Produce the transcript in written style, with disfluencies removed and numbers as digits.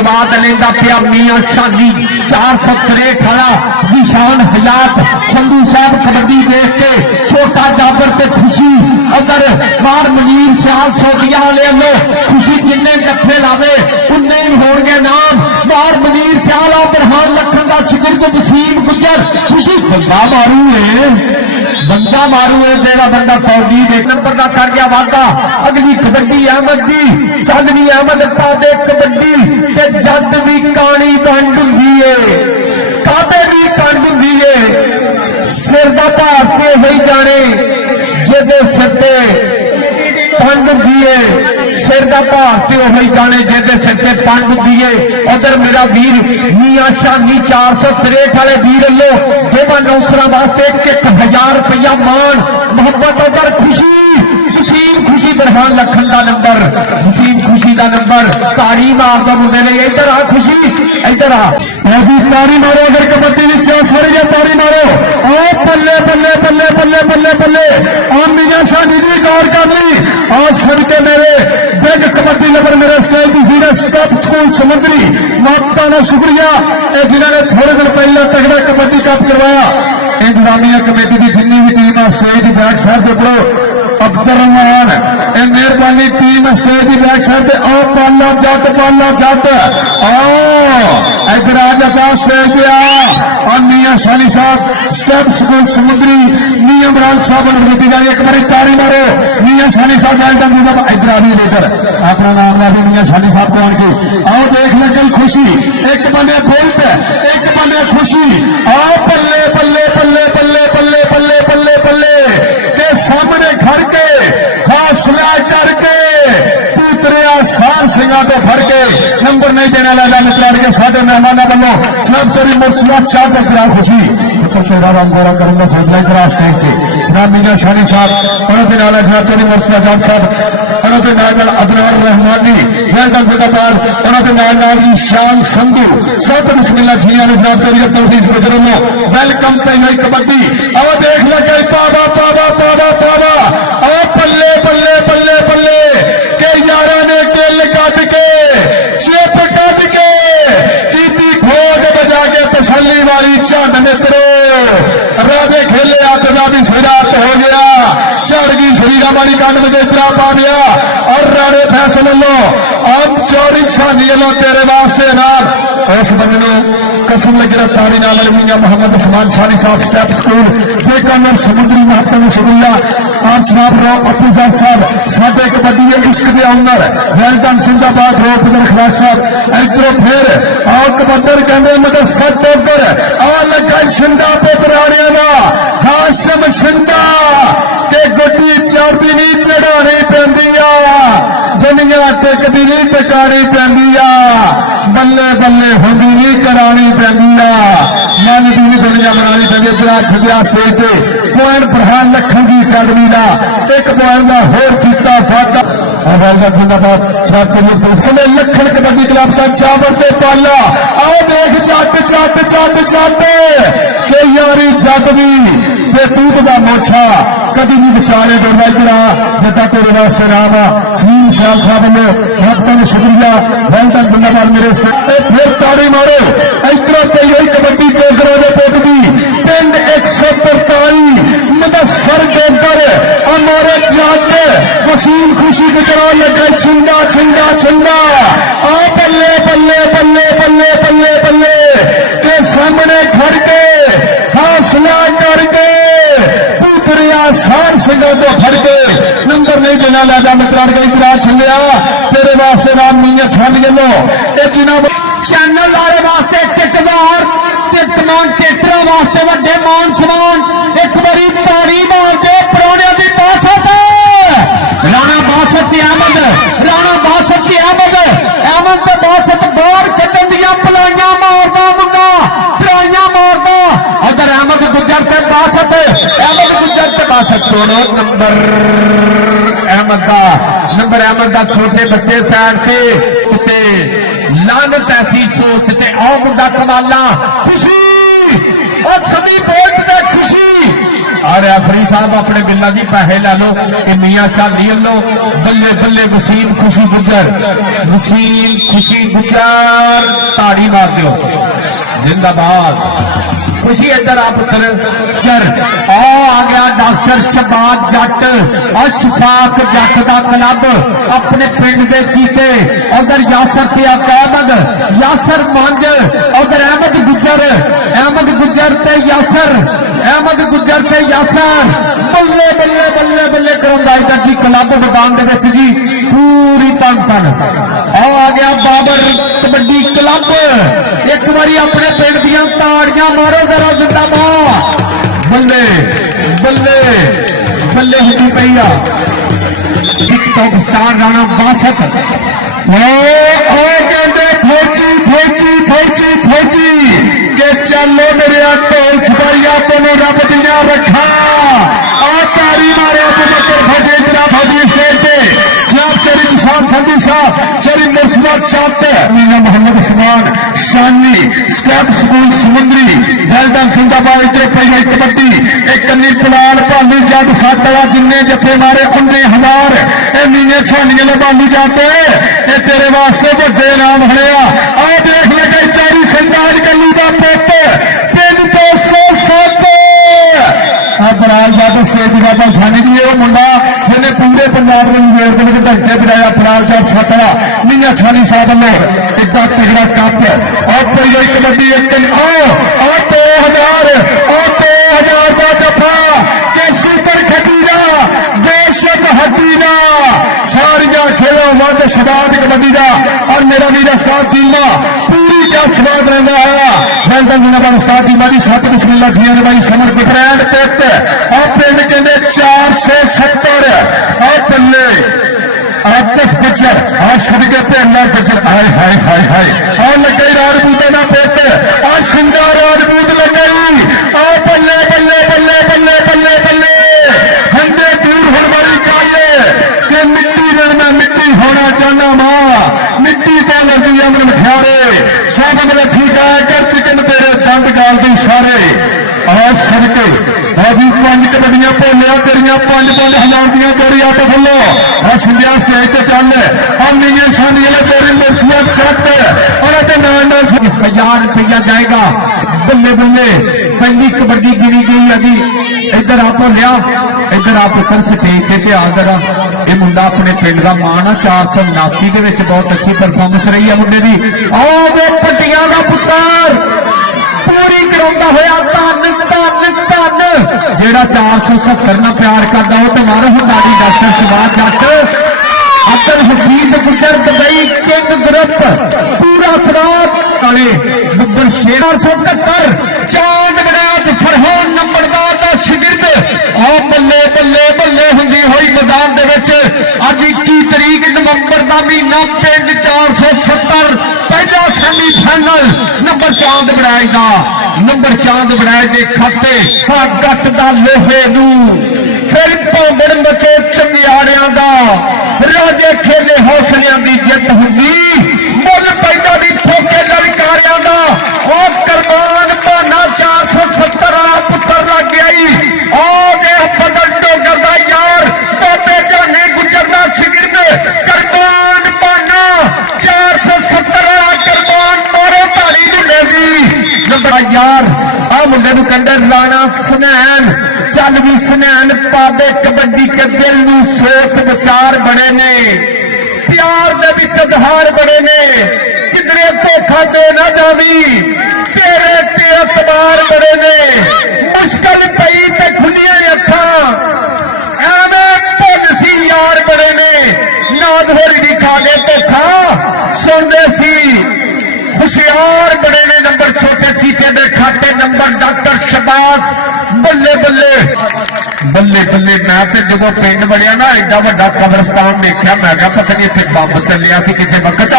स्वाद लेंदा पिया मियां शादी 463 वाला जीशान हयात संधू साहब कबड्डी देख के छोटा जाबर ते खुशी अगर मार मनीर सियाल सोदिया वाले लो खुशी जिन्ने कट्ठे लावे उन्ने ही होणगे नाम मार मनीर सियाल बरहान लखन का शिगिर्द वसीम गुजर खुशी बंदा मारू है बंदा मारू है तेरा बंदा फौजी एक नंबर का कर गया वादा अगली कबड्डी अहमद दी चांदनी अहमद पादे कबड्डी ते जद भी कानी बन हुंदी है काबे भी कंड हुंदी है सिर दा भार ते होई जाने जेदे सिर ते पंड हुंदी है सिर का भार ते होई जाने जेदे सिर ते पंड हुंदी है उधर मेरा वीर मियां शानी 463 वाले वीर लो देवा नौकरा वास्ते 1000 रुपया मान मोहब्बत उधर खुशी खुशी बरहान लखन का नंबर खुशी का नंबर तारी मार दो मुझे ने इधर आ खुशी इधर आ तारी मारो अगर कबड्डी सारी तारी मारो आओ बल्ले बल्ले बल्ले बल्ले बल्ले बल्ले और मियां शानी जी गौर कर ली और सबके मेरे बिग कबड्डी नंबर मेरे स्टेज स्टॉप स्कूल समुद्री माता का शुक्रिया जिन्होंने थोड़े दिन पहले तगड़ा कबड्डी कप करवाया इंतजामिया कमेटी की जिन्नी भी टीम स्टेज की बैक साइड देख लो अब्दुल रहमान मेहरबानी टीम स्टेज की बैक साइड पे आओ पाला जट आओ इधर आ जाता स्टेज पे आ और मियां शानी साहब स्टेप स्कूल समुद्री मियां इमरान साहब अनुभूति जारी एक बारी तारी मारो मियां शानी साहब वेलडन इधर आ भी लीडर अपना नाम ला भी मियां शानी साहब को आके आओ देख ले कल खुशी एक बने बुलट एक बने खुशी आओ पल्ले पल्ले पल्ले पल्ले पल्ले पल्ले पल्ले पल्ले के सामने घर के हौसला करके पूतरिया सार सिंगा तो फर के नंबर नहीं देने वाला लड़ के साढ़े मेहमाना वालों जब तेरी मुर्तजा चार पर गिरा खुशी तो तेरा रंग गोरा करूंगा सोच लाई करा स्टेज के जनाब मियां शानी साहब उन्होंने नाला जनाब तेरी मुर्तजा जाट साहब उन्होंने नाल अब्दुल रहमान जी वेलडन गुदाबार उन्होंने नाल ईशान संधू सब बिस्मिल्लाह जी ने जनाब तेरी तौफीक गुजर लो वेलकम पहले कबड्डी और देख लगे पावा पावा पावा पावा और पल्ले पल्ले पल्ले पल्ले के यारा ने केल काट के चेप काट के कीती ठोक बजा के तसल्ली वाली चंद मित्रो राधे खेले आत्मा भी सिरात हो गया चढ़ गई शरीरा वाली कांड में इतना पा गया और रारे फैसले लो अब चौरी शादी लो तेरे वास्ते नाल उस बंदे कसम लगी ताड़ी नाल मियां मोहम्मद उस्मान शानी साहब स्टेप स्कूल बेकानून समुद्री महत्व शुक्रिया आप जनाब राव अपूजार साहब साडे कबड्डी के इश्क के ऑनर वेलडन जिंदाबाद रोक खिलाफ साहब इधरों फिर और कबड्डर कहते मतलब सट होकर और लगा शिंदा पोतराणिया का हाशम शिंदा के गुड्डी चाबी नहीं चढ़ानी पैंदी दुनिया टिकदी नहीं टिकानी पैंदी बल्ले बल्ले होंदी नहीं करानी पैंदी मन की भी दुनिया बनानी पैंदी बुरा छड्या स्टेज पे पॉइंट बरहान लखन की अकादमी का एक पॉइंट का होर किया फायदा लखन कबड्डी क्लब का चावल पे पाला आओ देख जट जट जट जट के यारी जट भी बेतूत का मोछा कभी भी विचारे डोड़ा जटा को रिवाज से नाम सलीम शाह साहब ने बहुत शुक्रिया वेलडन धन्यवाद मेरे फिर ताड़ी मारो इतना पहले कबड्डी डोगरा ने पोटदी पिंड 143 मुदस्सर डोगर हमारे जाते वसीम खुशी गुजरा लगे छिंदा छिंदा छिंदा आ बल्ले बल्ले बल्ले बल्ले बल्ले बल्ले के सामने खड़ के हौसला करके पूतरिया सार सिंगा तो फड़ के नंबर नहीं देना लादा मित्रान का इकरार छिंदिया तेरे वास्ते नाम मियां छान लो ए जनाब चैनल वाले वास्ते टिकदार टिकमान टेटरा वास्ते वड्डे मान समान एक बारी ताड़ी मार दे परौने दी बासत राणा बासत अहमद राणा बासत अहमद अहमद तो बासत बाहर कटन दिया पलाइयां मारदा मुंडा पलाइयां मारदा अगर अहमद गुजर ते बासत अहमद गुजर ते बासत सुनो नंबर अहमद का छोटे बच्चे साइड से लानत ऐसी सोच ते आओ मुंडा कमाला खुशी और सभी वोट पे खुशी और रेफरी साहब अपने बिल्ला जी पैसे ला लो कि मियां शादी लो बल्ले बल्ले वसीम खुशी गुजर ताली मार दो जिंदाबाद खुशी इधर आ पुत्र जर आ गया डॉक्टर शहबाज जट अशफाक जट का क्लब अपने पिंड के चीते उधर यासर ते अकादग यासर मंज उधर अहमद गुज्जर ते यासर अहमद गुज्जर ते यासर बल्ले बल्ले बल्ले बल्ले करांदा इधर जी क्लब मैदान दे विच जी पूरी तन तन आ गया बाबर कबड्डी क्लब एक बारी अपने पिंड दियां ताड़ियां मारो जरा जिंदाबाद बल्ले बल्ले बल्ले होती पई आ एक टॉप स्टार राणा बासठ फौजी के चलो मेरे ढोल छपाइया तेनों रब दिया रखा आ तारी मारे फौजी तेरा फौजी स्टेज पे चेरी किसान संधू शाह चेरी मुर्तजा चाहते मीना मोहम्मद उस्मान शानी स्टेप स्कूल समुद्री वेलडन जिंदाबाद इतने पहले कबड्डी एक कन्नी पलाल भालू जग सत वाला जिन्ने जफे मारे उन्ने हजार ए मीने छानिया ने भालू जाते ये तेरे वास्ते बड़े नाम हड़िया आ देख लगे चारी संदाज गलू का पुत 307 फराल जाट स्टेज की बाबा छानी दी है मुंडा जिन्हें पूरे पंजाब में ढंके दिलाया फराल जाट सतवा मीना छानी साहब वालों इतना तगड़ा कप और परिवार कबड्डी एक 2000 का जफा कैसी पर खटीरा बेशक हटीरा सारिया खेलों मत शबाद कबड्डी का और मेरा वीर उस्ताद दीमा पूरी जा स्वाद रहता है वेलडन जिंदाबाद उस्ताद दीमा की सत बिस्मिल्लाह जी ने भाई समर के ब्रांड पेट और पिंड कहते 470 और पल्ले आतिफ गुजर और सदके पेला गुजर हाय हाय हाय हाय और लगे राजपूत ना पेट और सिंगार राजपूत लगे और बल्ले बल्ले बल्ले बल्ले बल्ले बल्ले हंडे दूर हमारी काले के मिट्टी में मिट्टी होना चाहना मां मिट्टी तो लगी अमर मठियारे सब मेरे ठीक है कर चिकन तेरे दंद गाल दी सारे और सदके अभी 5 कबड्डियां भोलिया तेरिया 5-5 हजार दियां चोरी आप बोलो और छिंदिया स्टेज पे चल और मीनियन छानिया चोरी मुर्फिया चट और 1000 रुपया जाएगा बल्ले बल्ले पहली कबड्डी गिरी गई अभी इधर आप लिया इधर आप उतर स्टेज पे आ जरा ये मुंडा अपने पिंड का मान आ 479 के बहुत अच्छी परफॉर्मेंस रही है मुंडे की वो पट्टियां का पुत्र पूरी कराता होया धन धन धन जेड़ा 470 ना प्यार करता हो तो मारो हमारी डॉक्टर शहबाज जट अब्दुल हफीज गुजर दुबई किंग ग्रुप पूरा सराब काले नंबर 477 चांद बराज फरहान नंबरदार का शिगिर्द आ बल्ले बल्ले बल्ले हुंदी होई मैदान दे विच अज 21 तरीक नवंबर का महीना पिंड 470 पहला सेमीफाइनल नंबर चांद बराज का नंबर चांद बराज के खाते गट का लोहे नू फिर भौगड़ मचे चंगियारियां का राजे खेले हौसलियां की जित होगी मुल पैदा भी ठोके ललकारियां का और करमान बहाना 470 वाला पुत्र लग गया बदल टोकर का यार बाबे जाने गुजरना शिगिर में करमान बहाना 470 वाला करमान मारो ताली मिलेगी नंबर यार आ मुंडे नूं कंडे राणा सुनैन चल भी सुनैन पादे कबड्डी के दिल नूं सोच विचार बड़े ने प्यार दे विच अजहार बड़े ने किधरे धोखा दे ना जावी तेरे ते अतबार बड़े ने मुश्किल पई ते खुलियां अखां एवें भुल सी यार बड़े ने नाद होरी दी खा के धोखा सुनदे सी होशियार बड़े ने नंबर छोटे चीते दे खाते नंबर डॉक्टर शहबाज बल्ले बल्ले बल्ले बल्ले मैं तो जो पिंड बनिया ना एडा वा कब्रस्तान देखा मैं पता नहीं इतने बंब चलिया किसी वक्त